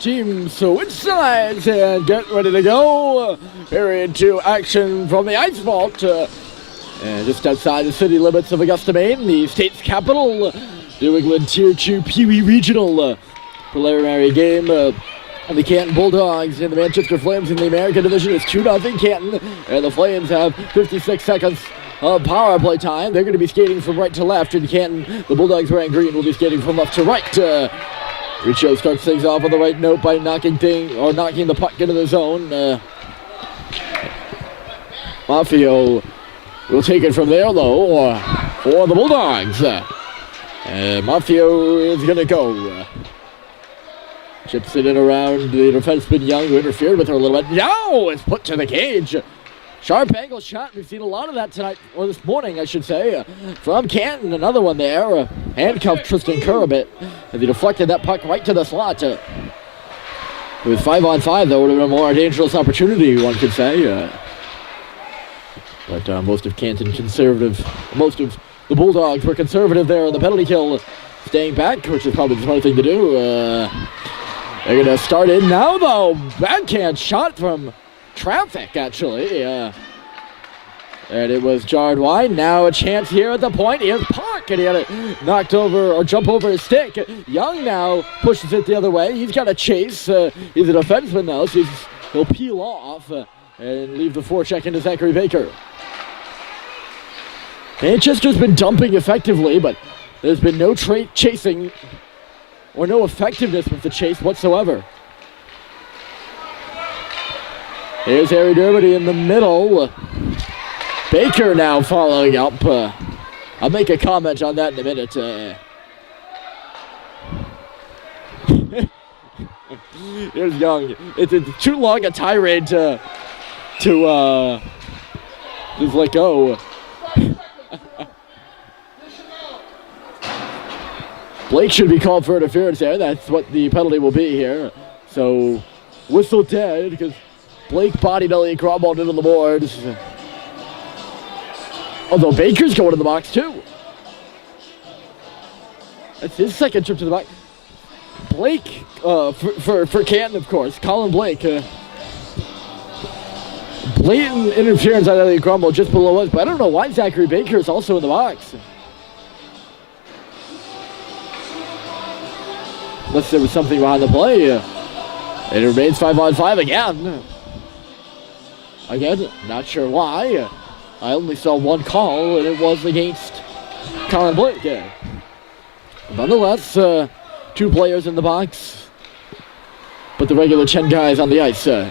Teams switch sides and get ready to go. Period 2 action from the ice vault. And just outside the city limits of Augusta, Maine, the state's capital, New England Tier 2 Pee Wee Regional preliminary game. The Canton Bulldogs and the Manchester Flames in the American Division is 2-0 Canton. And the Flames have 56 seconds of power play time. They're going to be skating from right to left. In Canton, the Bulldogs wearing green will be skating from left to right. Riccio starts things off on the right note by knocking the puck into the zone. Maffio will take it from there, though, for the Bulldogs. Maffio is going to go. Chips it in around the defenseman Young, who interfered with her a little bit. No! It's put to the cage. Sharp angle shot. We've seen a lot of that tonight, or this morning, I should say, from Canton. Another one there. Handcuffed Tristan Kerr a bit as he deflected that puck right to the slot. With 5-on-5, though, would have been a more dangerous opportunity, one could say. But most of the Bulldogs were conservative there on the penalty kill, staying back, which is probably the smart thing to do. They're going to start in now, though. Backhand shot from traffic, actually. And it was jarred wide. Now a chance here at the point. Here's Park, and he had it knocked over or jump over his stick. Young now pushes it the other way. He's got to chase. He's a defenseman, though, so he'll peel off and leave the forecheck into Zachary Baker. Manchester's been dumping effectively, but there's been no chasing or no effectiveness with the chase whatsoever. Here's Harry Dermody in the middle. Baker now following up. I'll make a comment on that in a minute. Here's Young. It's too long a tirade to just let go. Blake should be called for interference there. That's what the penalty will be here. So, whistle dead because Blake bodied Elliot Grombold into the boards. Although Baker's going to the box too. That's his second trip to the box. Blake, for Canton, of course, Colin Blake. Blatant interference on Elliot Grombold just below us, but I don't know why Zachary Baker is also in the box. Unless there was something behind the play. It remains 5-on-5 again. Again, not sure why. I only saw one call, and it was against Colin Blake. Nonetheless, 2 players in the box, but the regular 10 guys on the ice. And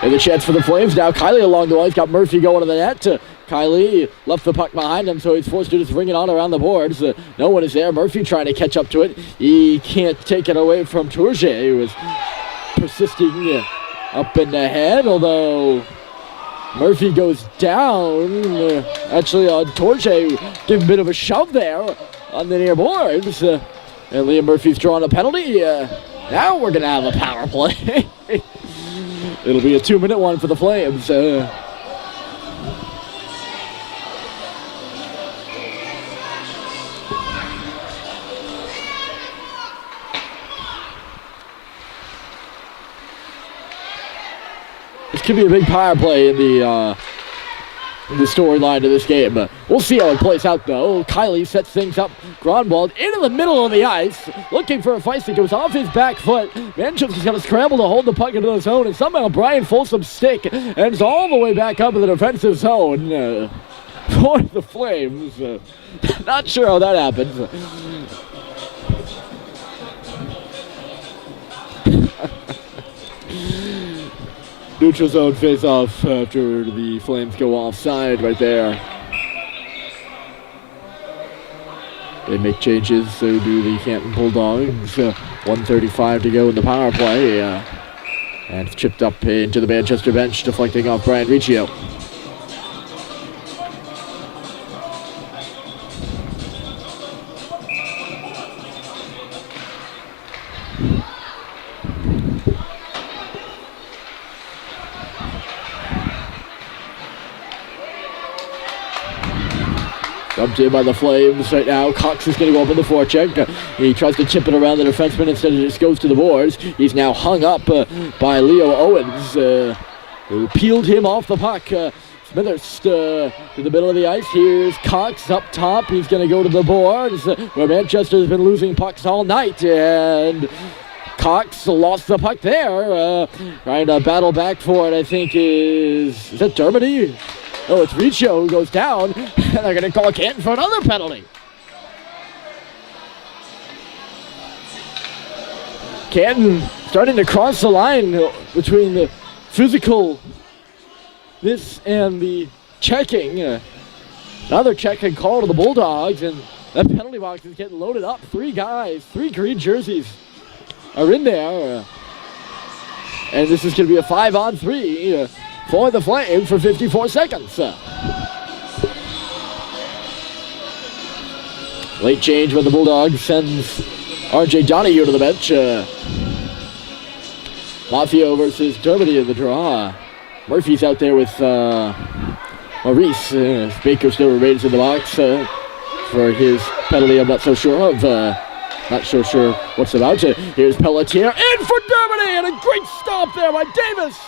the chance for the Flames. Now Kylie along the line. He's got Murphy going to the net. Kylie left the puck behind him, so he's forced to just ring it on around the boards. No one is there. Murphy trying to catch up to it. He can't take it away from Tourget, who was persisting up in the head, although Murphy goes down. Actually, Tourget gave a bit of a shove there on the near boards. And Liam Murphy's drawing a penalty. Now we're going to have a power play. It'll be a 2-minute one for the Flames. This could be a big power play in the storyline of this game. We'll see how it plays out, though. Kylie sets things up. Grombold into the middle of the ice, looking for a fight that goes off his back foot. Manchester's going to scramble to hold the puck into the zone, and somehow Brian Folsom's stick ends all the way back up in the defensive zone for the Flames. Not sure how that happens. Neutral zone face-off after the Flames go offside right there. They make changes, so do the Canton Bulldogs. 1:35 to go in the power play. And it's chipped up into the Manchester bench, deflecting off Brian Riccio. Dumped in by the Flames right now. Cox is going to go up in the forecheck. He tries to chip it around the defenseman instead. It just goes to the boards. He's now hung up by Leo Owens, who peeled him off the puck. Smithers to the middle of the ice. Here's Cox up top. He's going to go to the boards, where Manchester's been losing pucks all night. And Cox lost the puck there. Trying to battle back for it, I think, is that Dermody? Oh, it's Riccio who goes down. And they're going to call Canton for another penalty. Canton starting to cross the line between the physicalness and the checking. Another checking call to the Bulldogs, and that penalty box is getting loaded up. 3 guys, 3 green jerseys are in there. And this is going to be a 5-on-3 for the Flames for 54 seconds. Late change when the Bulldogs sends R.J. Donahue to the bench. Mafio versus Dermody in the draw. Murphy's out there with Maurice. Baker still remains in the box for his penalty. I'm not so sure of. Not so sure what's about. Here's Pelletier in for Dermody, and a great stop there by Davis.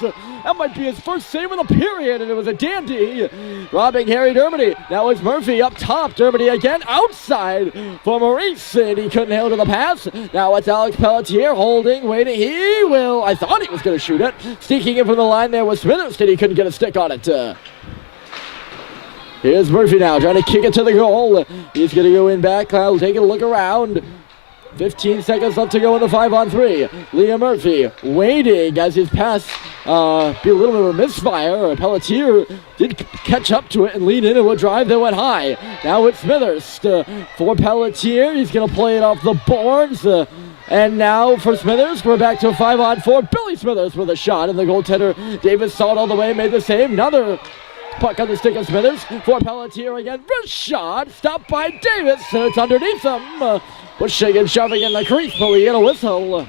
That might be his first save of the period, and it was a dandy. Robbing Harry Dermody. Now it's Murphy up top. Dermody again outside for Maurice, and he couldn't handle the pass. Now it's Alex Pelletier holding, waiting. He will. I thought he was going to shoot it. Sneaking in from the line there was Smithers, and he couldn't get a stick on it. Here's Murphy now trying to kick it to the goal. He's going to go in back. Kyle taking a look around. 15 seconds left to go in the 5-on-3. Liam Murphy waiting as his pass be a little bit of a misfire. Pelletier did catch up to it and lead into a drive that went high. Now it's Smithers for Pelletier. He's going to play it off the boards. And now for Smithers, we're back to a 5-on-4. Billy Smithers with a shot, and the goaltender Davis saw it all the way, made the save. Another puck on the stick of Smithers for Pelletier again. Wrist shot, stopped by Davis, and it's underneath him. Pushing and shoving in the crease, but we get a whistle.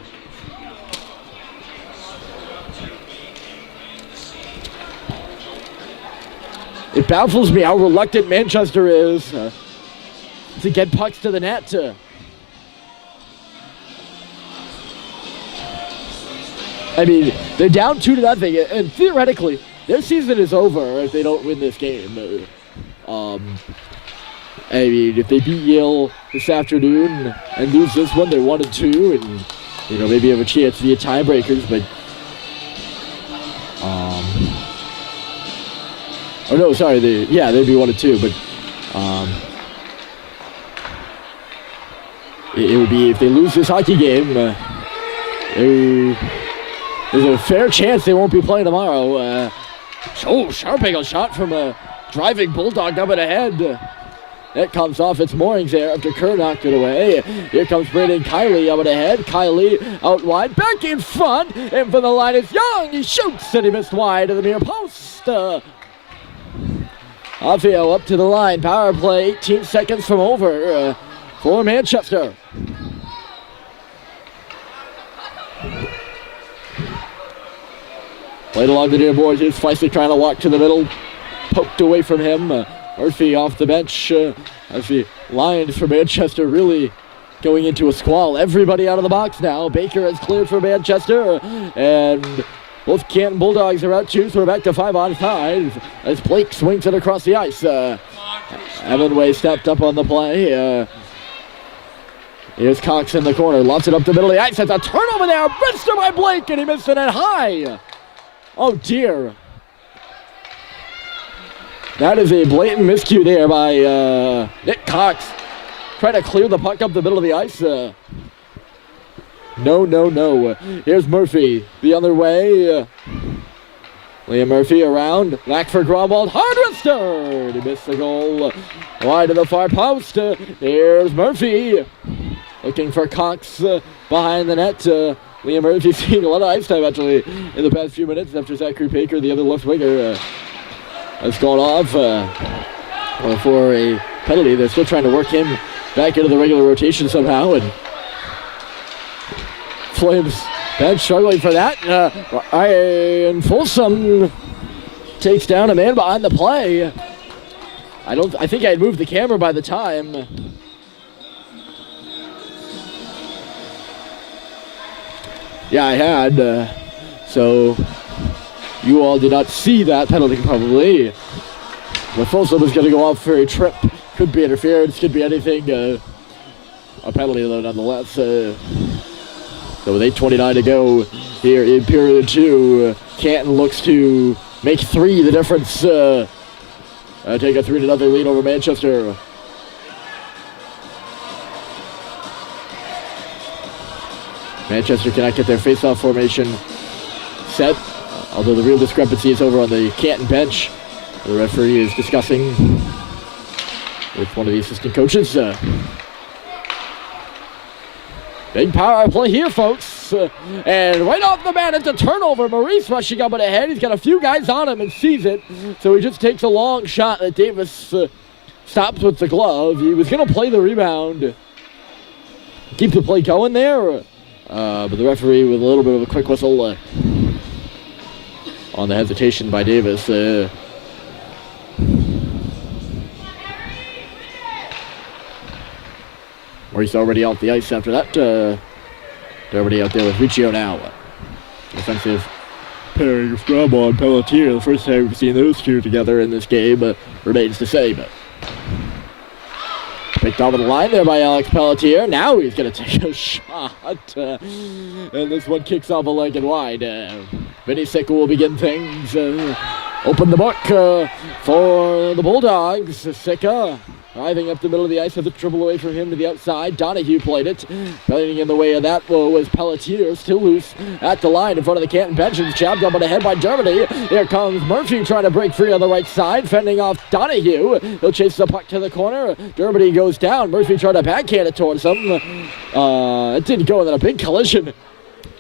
It baffles me how reluctant Manchester is to get pucks to the net. I mean, they're down 2-0, and theoretically, their season is over if they don't win this game. I mean, if they beat Yale this afternoon and lose this one, they're 1-2, and maybe have a chance via tiebreakers. But oh no, sorry, they'd be 1-2. But it would be if they lose this hockey game. There's a fair chance they won't be playing tomorrow. Sharp angle shot from a driving Bulldog up and ahead. That comes off its moorings there after Kerr knocked it away. Here comes Brandon Kiley up and ahead. Kiley out wide, back in front, and for the line is Young. He shoots, and he missed wide to the near post. Afio up to the line. Power play, 18 seconds from over for Manchester. Played along the near boards. Here's Feisty trying to walk to the middle. Poked away from him. Murphy off the bench as the Lions for Manchester really going into a squall. Everybody out of the box now. Baker has cleared for Manchester, and both Canton Bulldogs are out too, so we're back to 5-on-5 as Blake swings it across the ice. Evanway stepped up on the play. Here's Cox in the corner, lofts it up the middle of the ice. It's a turnover there, wristed by Blake, and he missed it at high. Oh dear. That is a blatant miscue there by Nick Cox. Trying to clear the puck up the middle of the ice. No. Here's Murphy the other way. Liam Murphy around. Back for Gromwald. Hard wrister. He missed the goal. Wide to the far post. Here's Murphy. Looking for Cox behind the net. Liam Murphy seeing a lot of ice time actually in the past few minutes after Zachary Baker, the other left winger, has gone off for a penalty. They're still trying to work him back into the regular rotation somehow, and Flames bench struggling for that. And Folsom takes down a man behind the play. I think I had moved the camera by the time. Yeah, I had. So you all did not see that penalty probably. But Folsom was going to go off for a trip. Could be interference, could be anything. A penalty though nonetheless. So with 8:29 to go here in period 2, Canton looks to make 3 the difference. Take a 3-0 lead over Manchester. Manchester cannot get their face-off formation set, although the real discrepancy is over on the Canton bench. The referee is discussing with one of the assistant coaches. Big power play here, folks. And right off the bat, it's a turnover. Maurice rushing up ahead. He's got a few guys on him and sees it. So he just takes a long shot that Davis stops with the glove. He was going to play the rebound. Keep the play going there. But the referee with a little bit of a quick whistle on the hesitation by Davis. Maurice already off the ice after that. They're already out there with Riccio now. Defensive pairing of Grandma and Pelletier. The first time we've seen those two together in this game remains to say. But picked off of the line there by Alex Pelletier. Now he's going to take a shot. And this one kicks off a leg and wide. Vinny Sickle will begin things. Open the book for the Bulldogs. Sicka driving up the middle of the ice with a dribble away from him to the outside. Donahue played it. Playing in the way of that was Pelletier, still loose at the line in front of the Canton bench. And jabbed up on ahead by Dermody. Here comes Murphy trying to break free on the right side, fending off Donahue. He'll chase the puck to the corner. Dermody goes down. Murphy tried to backhand it towards him. It didn't go, and then a big collision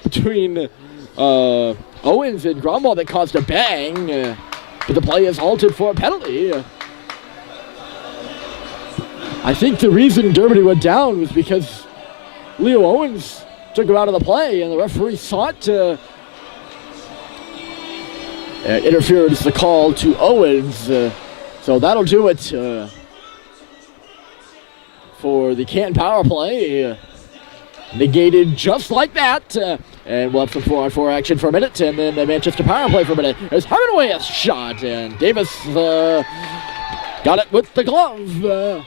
between Owens and Grumble that caused a bang. But the play is halted for a penalty. I think the reason Dermody went down was because Leo Owens took him out of the play, and the referee sought to interference the call to Owens. So that'll do it for the Canton power play. Negated just like that. And we'll have some 4-on-4 action for a minute, and then the Manchester power play for a minute. There's Hemingway a shot, and Davis got it with the glove.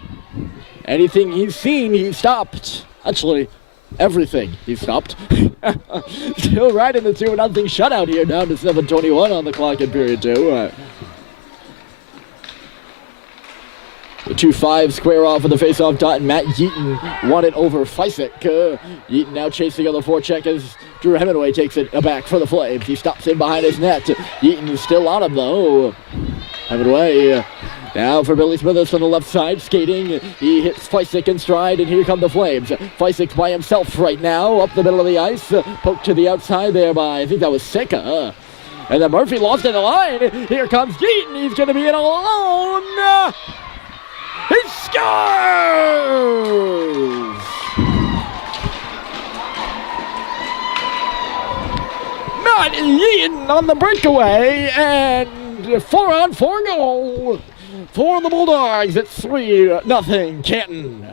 Anything he's seen, he stopped. Actually, everything he stopped. Still right in the 2-0 shutout here, down to 7:21 on the clock in period 2. The 2-5 square off of the face-off dot, and Matt Yeaton won it over Feisick. Yeaton now chasing on the forecheck as Drew Hemingway takes it back for the Flames. He stops in behind his net. Yeaton is still on him, though. Hemingway now for Billy Smithers on the left side, skating. He hits Feisick in stride, and here come the Flames. Feisick's by himself right now, up the middle of the ice. Poked to the outside there by, I think that was Sicka. And then Murphy lost in the line. Here comes Yeaton. He's going to be in alone. He scores! Matt Yeaton on the breakaway, and 4-on-4 goal for the Bulldogs. It's 3-0 Canton.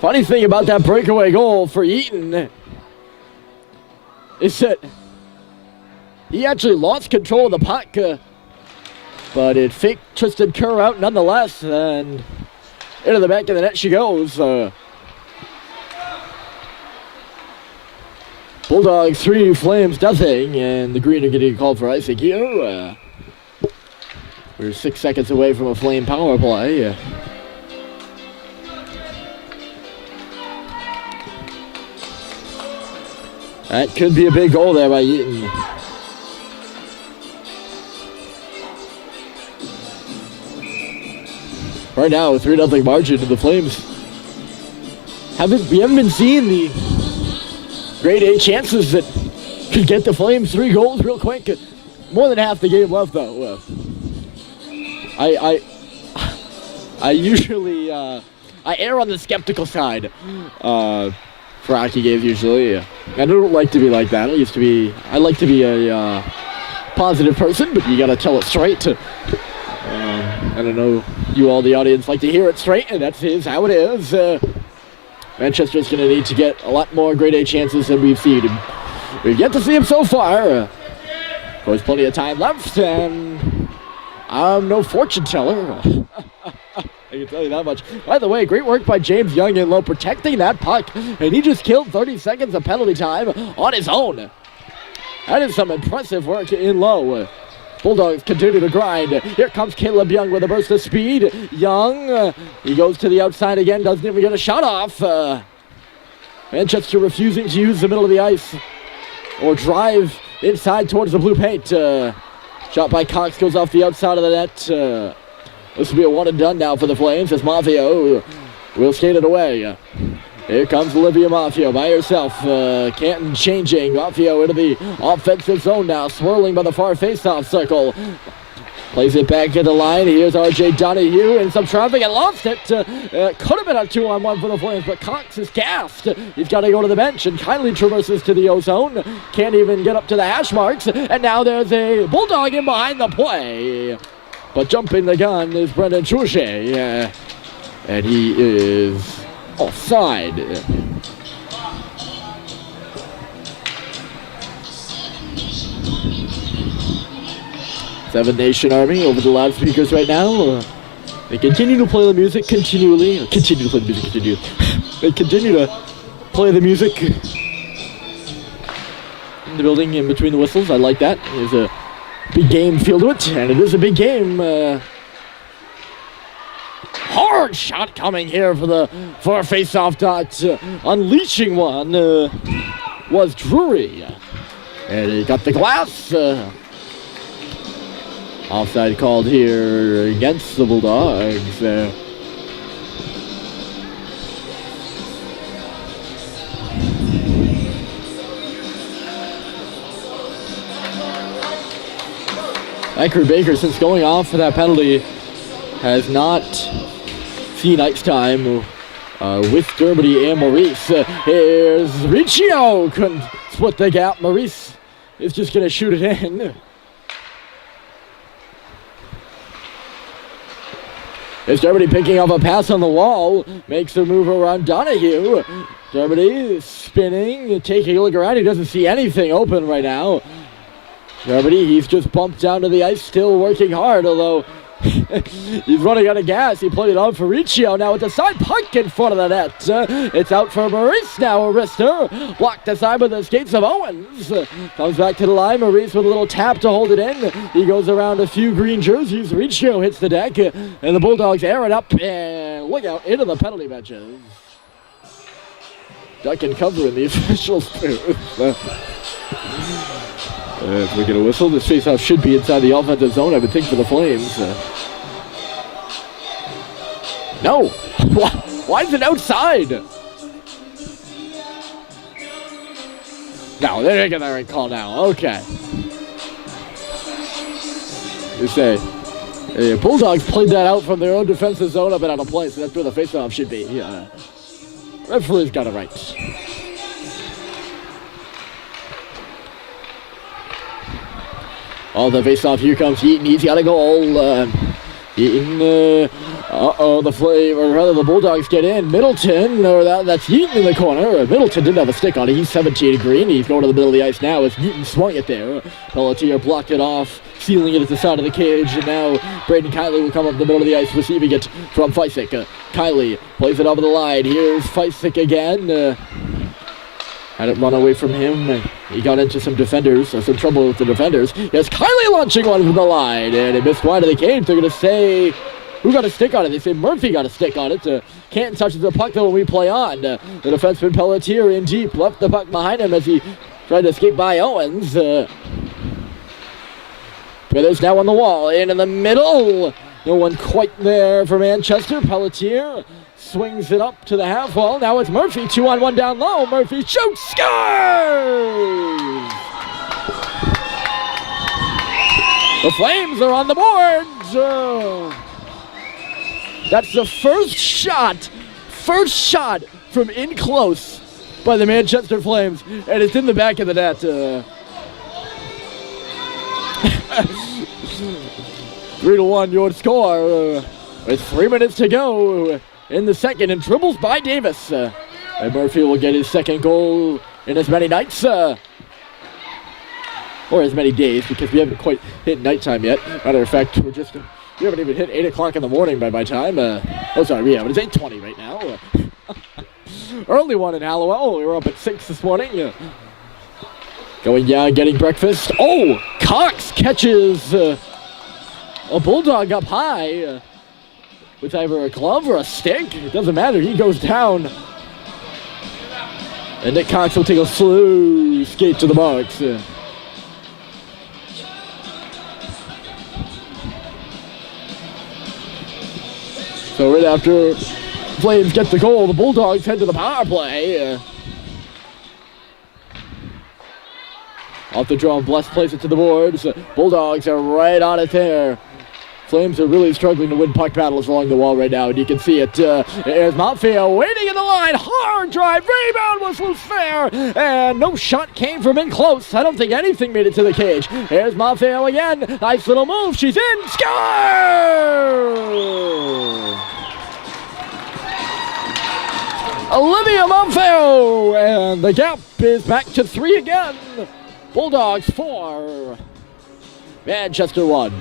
Funny thing about that breakaway goal for Yeaton is that he actually lost control of the puck, but it faked Tristan Kerr out nonetheless, and into the back of the net she goes. Bulldogs 3, Flames nothing, and the Green are getting called for icing here. We're 6 seconds away from a Flame power play. That could be a big goal there by Yeaton. Right now, a 3-0 margin to the Flames. We haven't been seeing the grade A chances that could get the Flames 3 goals real quick. More than half the game left, though. I usually I err on the skeptical side for hockey games usually. I don't like to be like that. I like to be a positive person, but you gotta tell it straight. I don't know, you all, the audience, like to hear it straight, and that's how it is. Manchester's going to need to get a lot more grade A chances than we've seen. We've yet to see him so far. Of course, plenty of time left, and I'm no fortune teller. I can tell you that much. By the way, great work by James Young in low protecting that puck, and he just killed 30 seconds of penalty time on his own. That is some impressive work in low. Bulldogs continue to grind. Here comes Caleb Young with a burst of speed. Young, he goes to the outside again, doesn't even get a shot off. Manchester refusing to use the middle of the ice or drive inside towards the blue paint. Shot by Cox goes off the outside of the net. This will be a one and done now for the Flames as Mafio will skate it away. Here comes Olivia Mafio by herself. Canton changing. Mafio into the offensive zone now, swirling by the far face-off circle. Plays it back at the line. Here's RJ Donahue in some traffic and lost it. Could have been a 2-on-1 for the Flames, but Cox is gassed. He's got to go to the bench and kindly traverses to the O-zone. Can't even get up to the hash marks. And now there's a Bulldog in behind the play. But jumping the gun is Brendan Chouchet. And he is offside. Seven Nation Army over the loudspeakers right now. They continue to play the music continually. They continue to play the music in the building in between the whistles. I like that. There's a big game feel to it, and it is a big game. Hard shot coming here for a face-off dot. Unleashing one was Drury. And he got the glass. Offside called here against the Bulldogs. Zachary Baker, since going off for that penalty, has not seen ice time with Dermody and Maurice. Here's Riccio, couldn't split the gap. Maurice is just going to shoot it in. It's Dermody picking up a pass on the wall, makes a move around Donahue. Dermody spinning, taking a look around. He doesn't see anything open right now. Dermody, he's just bumped down to the ice, still working hard, although he's running out of gas. He played it on for Riccio now with the side puck in front of the net. It's out for Maurice now. Arister blocked aside with the skates of Owens. Comes back to the line. Maurice with a little tap to hold it in. He goes around a few green jerseys. Riccio hits the deck, and the Bulldogs air it up and look out into the penalty benches. Duck and cover in the officials' booth. If we get a whistle, this faceoff should be inside the offensive zone, I would think, for the Flames. No! Why is it outside? No, they're getting the right call now. Okay. You say, Bulldogs played that out from their own defensive zone up and out of play, so that's where the faceoff should be. Yeah. Referee's got it right. Oh, the face-off, here comes Eaton. He's got a goal. Eaton, the Bulldogs get in. Middleton, or that's Eaton in the corner. Middleton didn't have a stick on it. He's 17 green. He's going to the middle of the ice now as Eaton swung it there. Pelletier blocked it off, sealing it at the side of the cage. And now Braden Kiley will come up the middle of the ice, receiving it from Feisik. Kiley plays it over the line. Here's Feisik again. Had it run away from him. He got into some defenders, or some trouble with the defenders. Yes, Kiley launching one from the line, and it missed wide of the cage. They're going to say, who got a stick on it? They say Murphy got a stick on it. Canton touches the puck, though, when we play on. The defenseman Pelletier in deep, left the puck behind him as he tried to escape by Owens. Brothers now on the wall, in the middle. No one quite there for Manchester. Pelletier swings it up to the half wall. Now it's Murphy, 2-on-1 down low. Murphy shoots, scores! The Flames are on the board. That's the first shot first shot from in close by the Manchester Flames, and it's in the back of the net. 3-1 your score with 3 minutes to go in the second, and dribbles by Davis. And Murphy will get his second goal in as many nights, or as many days, because we haven't quite hit nighttime yet. Matter of fact, we haven't even hit 8 o'clock in the morning by my time. But it's 8:20 right now. Early one in Hallowell. We were up at 6 this morning. Getting breakfast. Oh, Cox catches a Bulldog up high with either a glove or a stick. It doesn't matter. He goes down. And Nick Cox will take a slow skate to the marks. So right after Flames get the goal, the Bulldogs head to the power play. Off the draw, Bless plays it to the boards. Bulldogs are right on it there. Flames are really struggling to win puck battles along the wall right now, and you can see it. There's Montfield waiting in the line. Hard drive. Rebound was loose there, and no shot came from in close. I don't think anything made it to the cage. Here's Montfield again. Nice little move. She's in. Score! Olivia Montfield, and the gap is back to 3 again. Bulldogs 4, Manchester 1.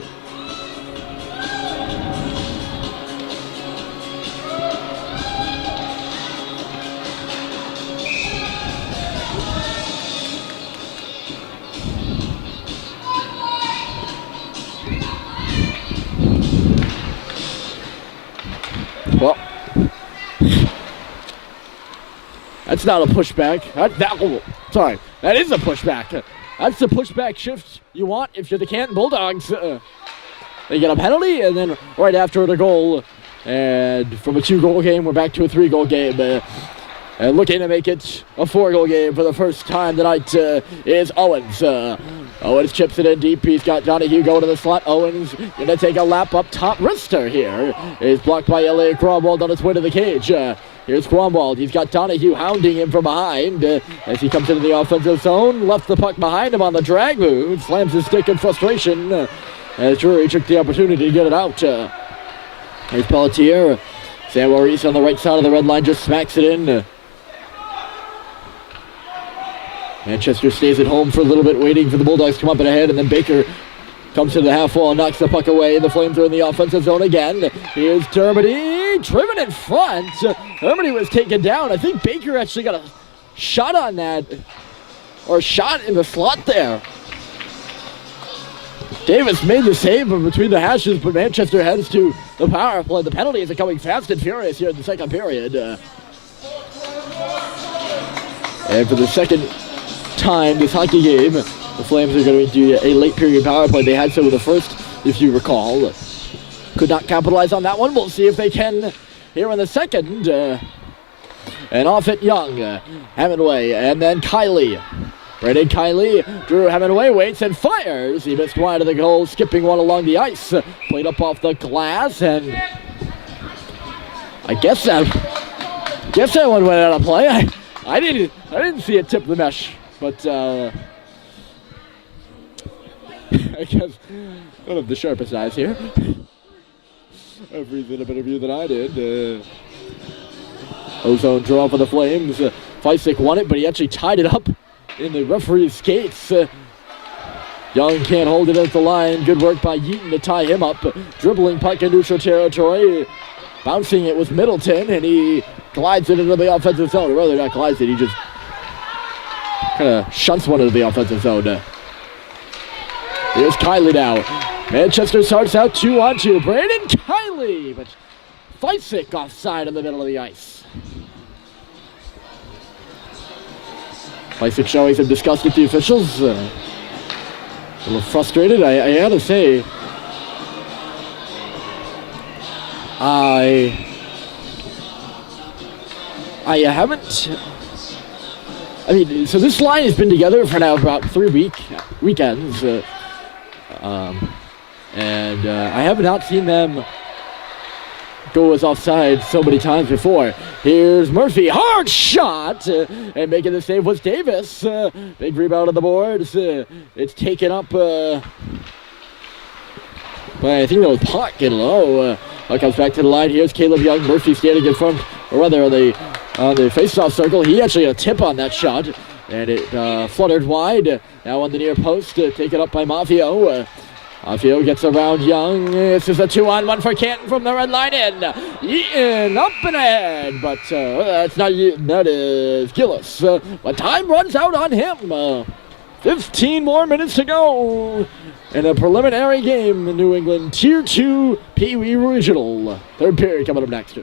Well, that's not a pushback. That is a pushback. That's the pushback shift you want if you're the Canton Bulldogs. They get a penalty, and then right after the goal, and from a 2-goal game, we're back to a 3-goal game. And looking to make it a 4-goal game for the first time tonight is Owens. Owens chips it in deep. He's got Donahue going to the slot. Owens going to take a lap up top. Wrister here is blocked by Elliot Gromwald on its way to the cage. Here's Gromwald. He's got Donahue hounding him from behind as he comes into the offensive zone. Left the puck behind him on the drag move. Slams his stick in frustration as Drury took the opportunity to get it out. Here's Pelletier. Sam Maurice on the right side of the red line just smacks it in. Manchester stays at home for a little bit, waiting for the Bulldogs to come up and ahead, and then Baker comes to the half wall and knocks the puck away. The Flames are in the offensive zone again. Here's Dermody, driven in front. Dermody was taken down. I think Baker actually got a shot on that, or a shot in the slot there. Davis made the save from between the hashes, but Manchester heads to the power play. The penalties are coming fast and furious here in the second period. And for the second time this hockey game, the Flames are going to do a late period power play. They had so in the first, if you recall. Could not capitalize on that one. We'll see if they can here in the second. And off it Young, Hemingway, and then Kiley. Brandon Kiley, Drew Hemingway waits and fires. He missed wide of the goal, skipping one along the ice. Played up off the glass, and I guess that one went out of play. I didn't see it tip the mesh, but I guess one of the sharpest eyes here. I've read a better view than I did. Ozone draw for the Flames. Feisik won it, but he actually tied it up in the referee's skates. Young can't hold it at the line. Good work by Yeaton to tie him up. Dribbling puck in neutral territory. Bouncing it with Middleton, and he glides it into the offensive zone. Or rather, not glides it, he just kind of shunts one into the offensive zone. Here's Kiley now. Manchester starts out 2-on-2. Brandon Kiley, but Feisik offside in the middle of the ice. Feisik showing some disgust with the officials. A little frustrated, I gotta say. I haven't. I mean, so this line has been together for now about 3 weekends, and I have not seen them goal was offside so many times before. Here's Murphy, hard shot, and making the save was Davis. Big rebound on the boards. It's taken up by, I think that was Puck and low. Comes back to the line. Here's Caleb Young. Murphy standing in front, or rather on the face-off circle. He actually had a tip on that shot, and it fluttered wide. Now on the near post, taken up by Mafio. Mafio gets around Young. This is a 2-on-1 for Canton from the red line in. Eaton up and ahead, but that's not Eaton. That is Gillis. But time runs out on him. 15 more minutes to go in a preliminary game in New England Tier 2 Pee Wee Regional. Third period coming up next.